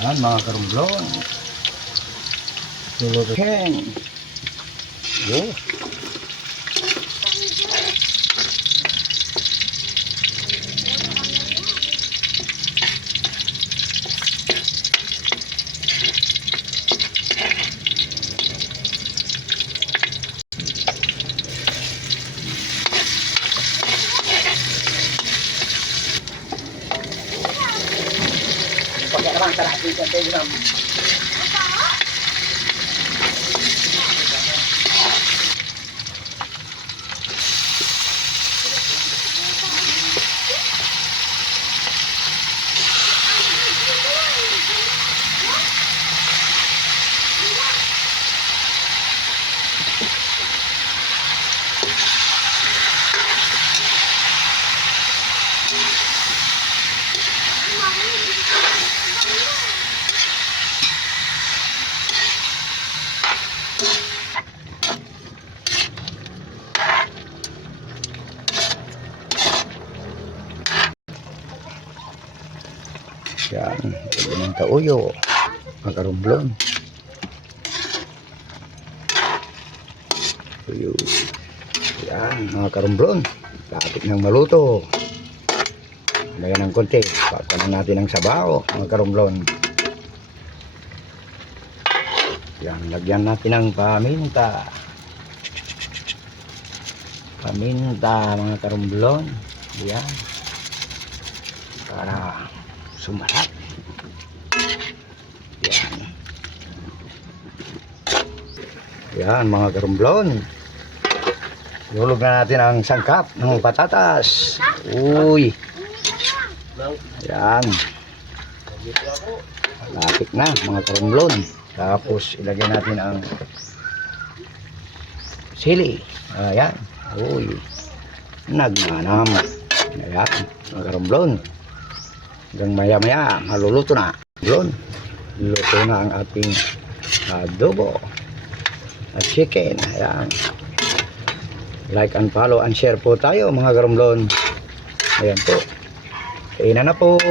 Yan mga karumblon. Lulutuin. Yo. Pakai naman sa lahat dito tayo naman. Yan, ng tauyo, mga karumblon. Tuyo. Yan, mga karumblon. Lapit ng maluto. Lagyan ng konti. Pagkanan natin ng sabaw, mga karumblon. Yan, lagyan natin ng paminta. Paminta, mga karumblon. Yan. Para sumarap. Yan. Yan mga karumblon. Ihulog na natin ang sangkap ng patatas. Uy. Yan. Lapit na mga karumblon. Tapos ilagay natin ang sili. Ayan. Uy. Nagmanam. Ayan mga karumblon. Hanggang maya-maya, maluluto na. Yun, luto na ang ating adobo at chicken. Ayan. Like and follow and share po tayo mga karumblon. Ayan po. Kainan na po.